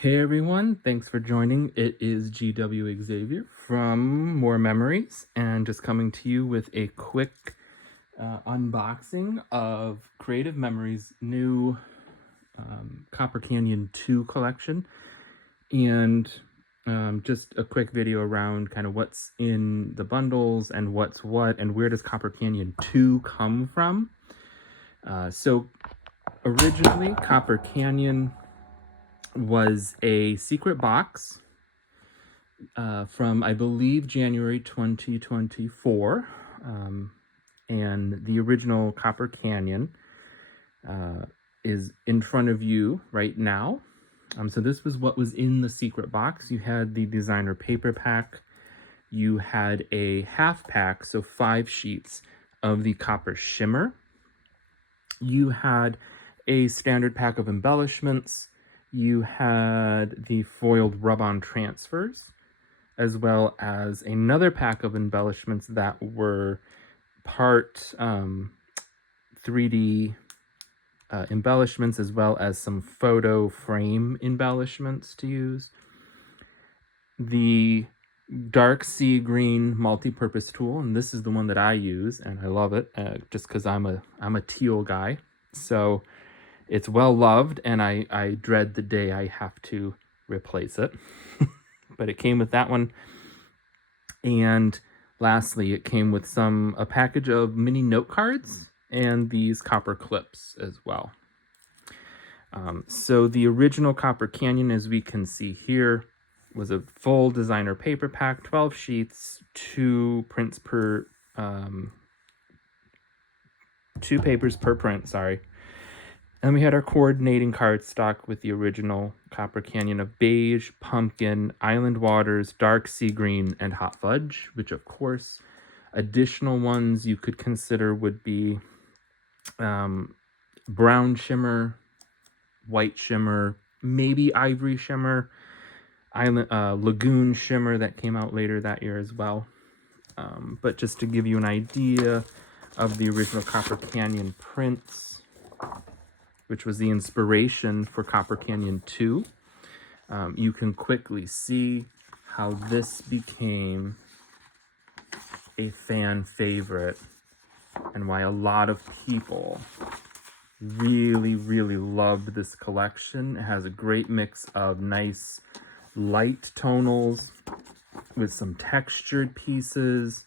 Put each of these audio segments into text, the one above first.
Hey everyone, thanks for joining. It is GW Xavier from More Memories, and just coming to you with a quick unboxing of Creative Memories' new Copper Canyon 2 collection, and just a quick video around kind of what's in the bundles and what's what, and where does Copper Canyon 2 come from. So originally, Copper Canyon was a secret box from, I believe, January 2024. And the original Copper Canyon is in front of you right now. So this was what was in the secret box. You had the designer paper pack. You had a half pack, so 5 sheets of the copper shimmer. You had a standard pack of embellishments. You had the foiled rub-on transfers, as well as another pack of embellishments that were part 3D embellishments, as well as some photo frame embellishments to use. The dark sea green multi-purpose tool, and this is the one that I use, and I love it just because I'm a teal guy. So it's well loved, and I dread the day I have to replace it. But it came with that one. And lastly, it came with a package of mini note cards and these copper clips as well. So the original Copper Canyon, as we can see here, was a full designer paper pack, 12 sheets, 2 prints per, 2 papers per print, sorry. And we had our coordinating cardstock with the original Copper Canyon of beige, pumpkin, island waters, dark sea green, and hot fudge, which of course, additional ones you could consider would be brown shimmer, white shimmer, maybe ivory shimmer, lagoon shimmer that came out later that year as well. But just to give you an idea of the original Copper Canyon prints, which was the inspiration for Copper Canyon 2. You can quickly see how this became a fan favorite and why a lot of people really, really loved this collection. It has a great mix of nice light tonals with some textured pieces,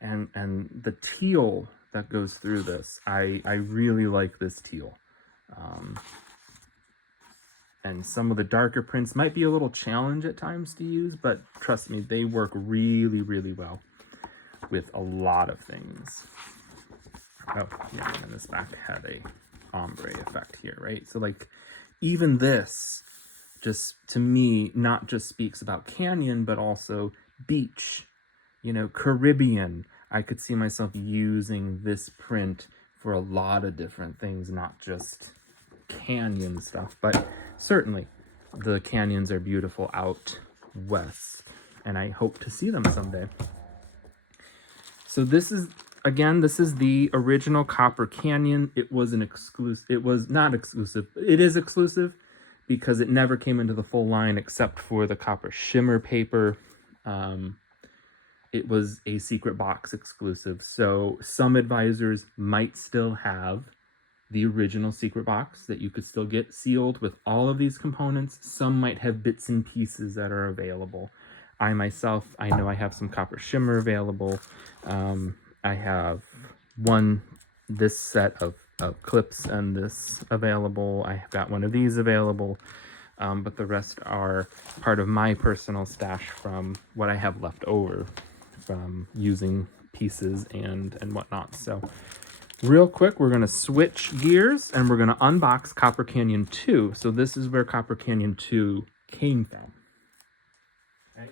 and the teal that goes through this. I really like this teal. And some of the darker prints might be a little challenge at times to use, but trust me, they work really, really well with a lot of things. Oh, yeah, and this back had a ombre effect here, right? So like, even this, just to me, not just speaks about canyon, but also beach, Caribbean. I could see myself using this print for a lot of different things, not just canyon stuff, but certainly the canyons are beautiful out west, and I hope to see them someday. So this is the original Copper Canyon. It was an exclusive. It was not exclusive. It is exclusive because it never came into the full line except for the copper shimmer paper. It was a secret box exclusive. So some advisors might still have the original secret box that you could still get sealed with all of these components. Some might have bits and pieces that are available. I myself, I know I have some copper shimmer available. I have this set of clips and this available. I've got one of these available, but the rest are part of my personal stash from what I have left over from using pieces and whatnot. So real quick, we're going to switch gears and we're going to unbox Copper Canyon 2. So this is where Copper Canyon 2 came from. Okay.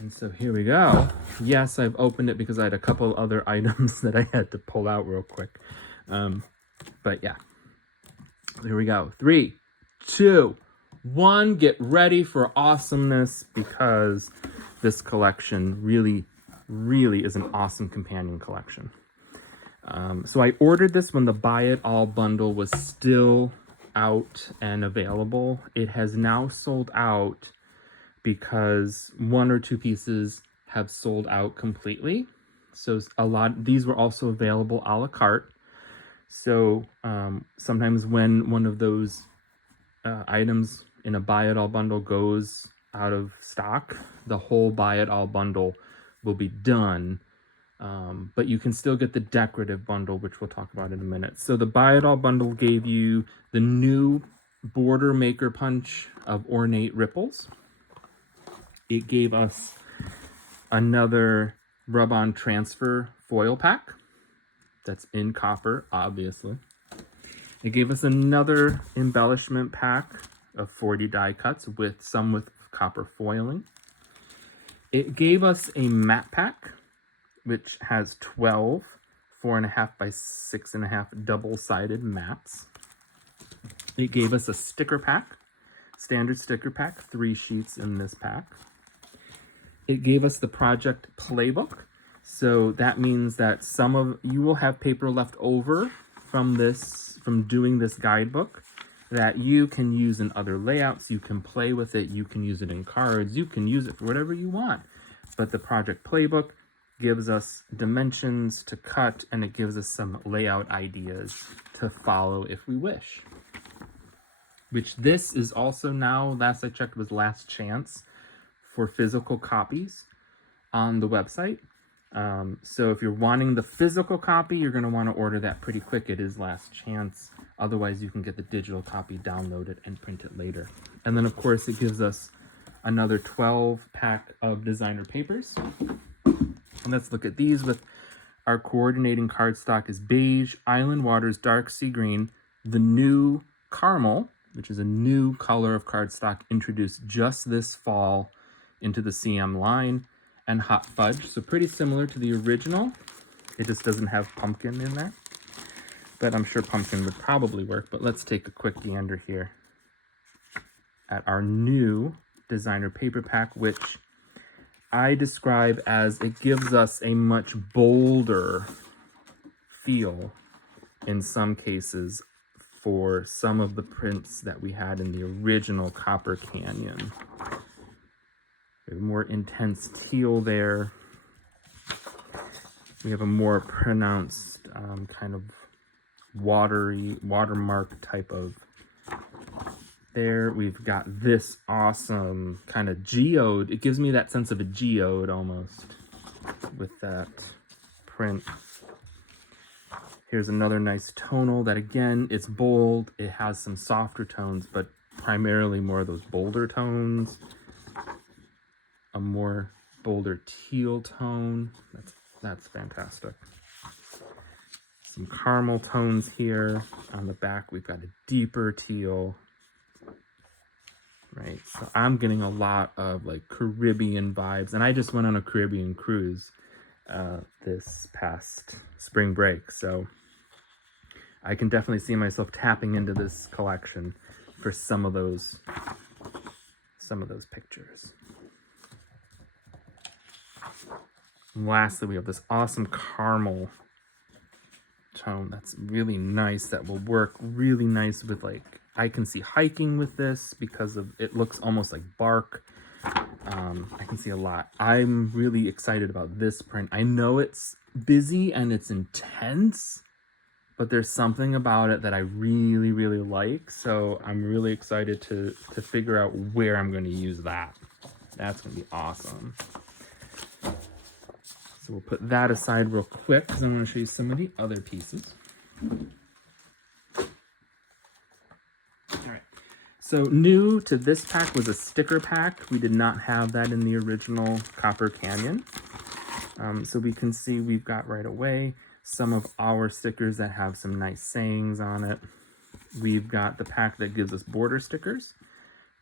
And so here we go. Yes, I've opened it because I had a couple other items that I had to pull out real quick. But yeah, here we go. 3, 2, 1. Get ready for awesomeness, because this collection really, really is an awesome companion collection. So I ordered this when the Buy It All bundle was still out and available. It has now sold out because 1 or 2 pieces have sold out completely. So these were also available a la carte. So sometimes when one of those items in a buy it all bundle goes out of stock, the whole buy it all bundle will be done. But you can still get the decorative bundle, which we'll talk about in a minute. So the buy it all bundle gave you the new border maker punch of ornate ripples. It gave us another rub-on transfer foil pack that's in copper, obviously. It gave us another embellishment pack of 40 die cuts with some with copper foiling. It gave us a matte pack, which has 12 4.5 by 6.5 double-sided mats. It gave us a sticker pack, standard sticker pack, 3 sheets in this pack. It gave us the project playbook. So that means that some of you will have paper left over from doing this guidebook that you can use in other layouts. You can play with it. You can use it in cards. You can use it for whatever you want. But the project playbook gives us dimensions to cut, and it gives us some layout ideas to follow if we wish. Which this is also now, last I checked, was last chance for physical copies on the website. So if you're wanting the physical copy, you're going to want to order that pretty quick. It is last chance. Otherwise, you can get the digital copy, download it, and print it later. And then, of course, it gives us another 12 pack of designer papers. And let's look at these. With our coordinating cardstock is beige, Island Waters dark sea green, the new caramel, which is a new color of cardstock introduced just this fall into the CM line, and hot fudge. So pretty similar to the original. It just doesn't have pumpkin in there, but I'm sure pumpkin would probably work. But let's take a quick gander here at our new designer paper pack, which I describe as it gives us a much bolder feel in some cases for some of the prints that we had in the original Copper Canyon. We have a more intense teal there. We have a more pronounced kind of watery, watermark type of there. We've got this awesome kind of geode. It gives me that sense of a geode almost with that print. Here's another nice tonal that, again, it's bold. It has some softer tones, but primarily more of those bolder tones. A more bolder teal tone. That's fantastic. Some caramel tones here. On the back, we've got a deeper teal. Right, so I'm getting a lot of like Caribbean vibes, and I just went on a Caribbean cruise this past spring break, so I can definitely see myself tapping into this collection for some of those pictures. And lastly, we have this awesome caramel tone that's really nice, that will work really nice with, like, I can see hiking with this because of it looks almost like bark. I can see a lot. I'm really excited about this print. I know it's busy and it's intense, but there's something about it that I really, really like. So I'm really excited to figure out where I'm going to use that. That's going to be awesome. So we'll put that aside real quick because I'm going to show you some of the other pieces. All right. So new to this pack was a sticker pack. We did not have that in the original Copper Canyon. So we can see we've got right away some of our stickers that have some nice sayings on it. We've got the pack that gives us border stickers.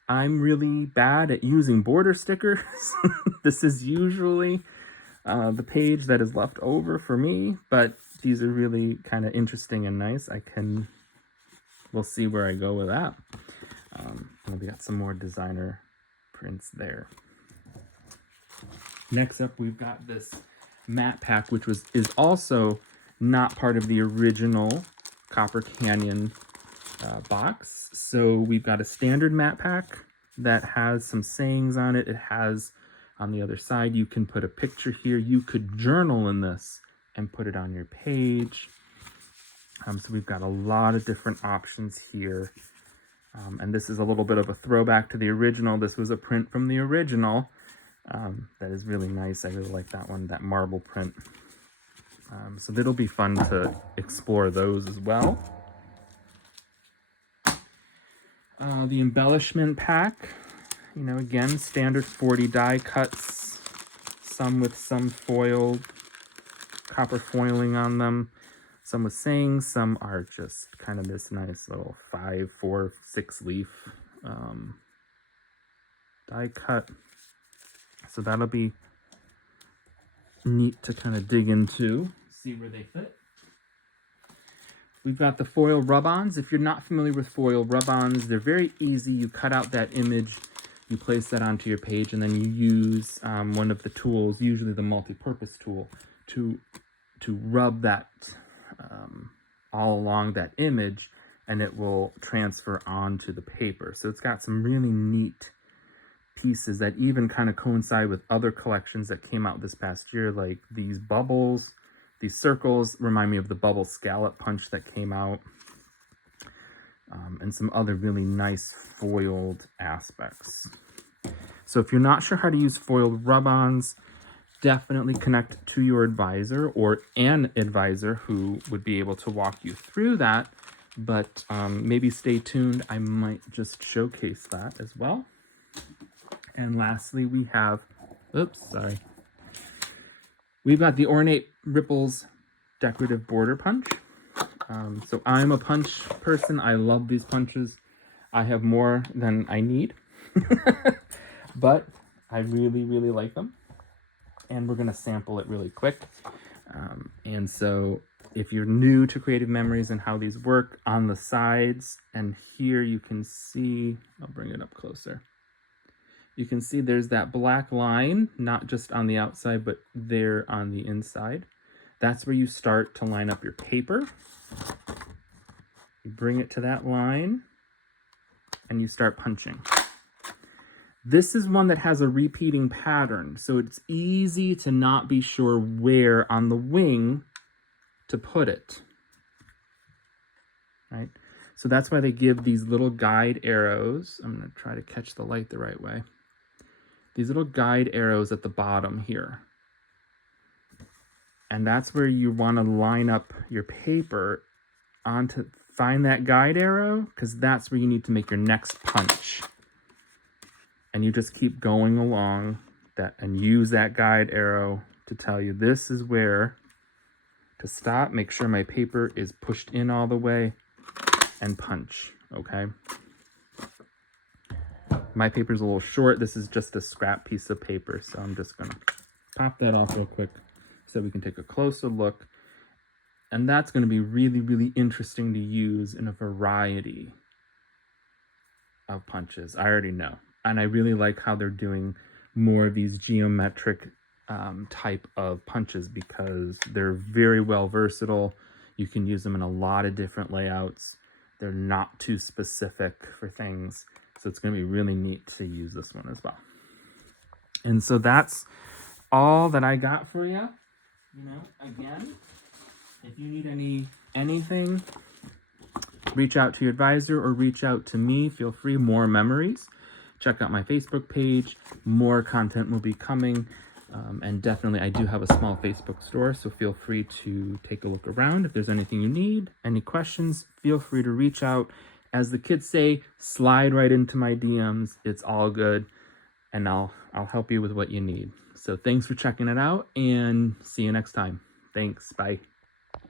I'm really bad at using border stickers. This is usually the page that is left over for me, but these are really kind of interesting and nice. We'll see where I go with that. And we got some more designer prints there. Next up, we've got this matte pack, which is also not part of the original Copper Canyon box. So we've got a standard mat pack that has some sayings on it. It has on the other side, you can put a picture here. You could journal in this and put it on your page. So we've got a lot of different options here. And this is a little bit of a throwback to the original. This was a print from the original. That is really nice. I really like that one, that marble print. So it'll be fun to explore those as well. The embellishment pack, you know, again, standard 40 die cuts, some with some foiled, copper foiling on them, some with sayings, some are just kind of this nice little 5, 4, 6 leaf die cut. So that'll be neat to kind of dig into, see where they fit. We've got the foil rub-ons. If you're not familiar with foil rub-ons, they're very easy. You cut out that image, you place that onto your page, and then you use one of the tools, usually the multi-purpose tool, to rub that all along that image, and it will transfer onto the paper. So it's got some really neat pieces that even kind of coincide with other collections that came out this past year, like these bubbles. These circles remind me of the bubble scallop punch that came out, and some other really nice foiled aspects. So if you're not sure how to use foiled rub-ons, definitely connect to your advisor or an advisor who would be able to walk you through that, but maybe stay tuned. I might just showcase that as well. And lastly, we have, we've got the Ornate Ripples Decorative Border Punch. So I'm a punch person. I love these punches. I have more than I need, but I really, really like them. And we're gonna sample it really quick. And so if you're new to Creative Memories and how these work, on the sides and here you can see, I'll bring it up closer. You can see there's that black line, not just on the outside, but there on the inside. That's where you start to line up your paper. You bring it to that line and you start punching. This is one that has a repeating pattern, so it's easy to not be sure where on the wing to put it, right? So that's why they give these little guide arrows. I'm gonna try to catch the light the right way. These little guide arrows at the bottom here. And that's where you want to line up your paper onto, find that guide arrow, because that's where you need to make your next punch. And you just keep going along that and use that guide arrow to tell you this is where to stop, make sure my paper is pushed in all the way, and punch, okay? My paper's a little short. This is just a scrap piece of paper, so I'm just gonna pop that off real quick so we can take a closer look. And that's gonna be really, really interesting to use in a variety of punches. I already know. And I really like how they're doing more of these geometric type of punches because they're very well versatile. You can use them in a lot of different layouts. They're not too specific for things. So it's going to be really neat to use this one as well. And so that's all that I got for you. You know, again, if you need anything, reach out to your advisor or reach out to me. Feel free. More memories. Check out my Facebook page. More content will be coming. And definitely, I do have a small Facebook store, so feel free to take a look around. If there's anything you need, any questions, feel free to reach out. As the kids say, slide right into my DMs. It's all good, and I'll help you with what you need. So thanks for checking it out, and see you next time. Thanks. Bye.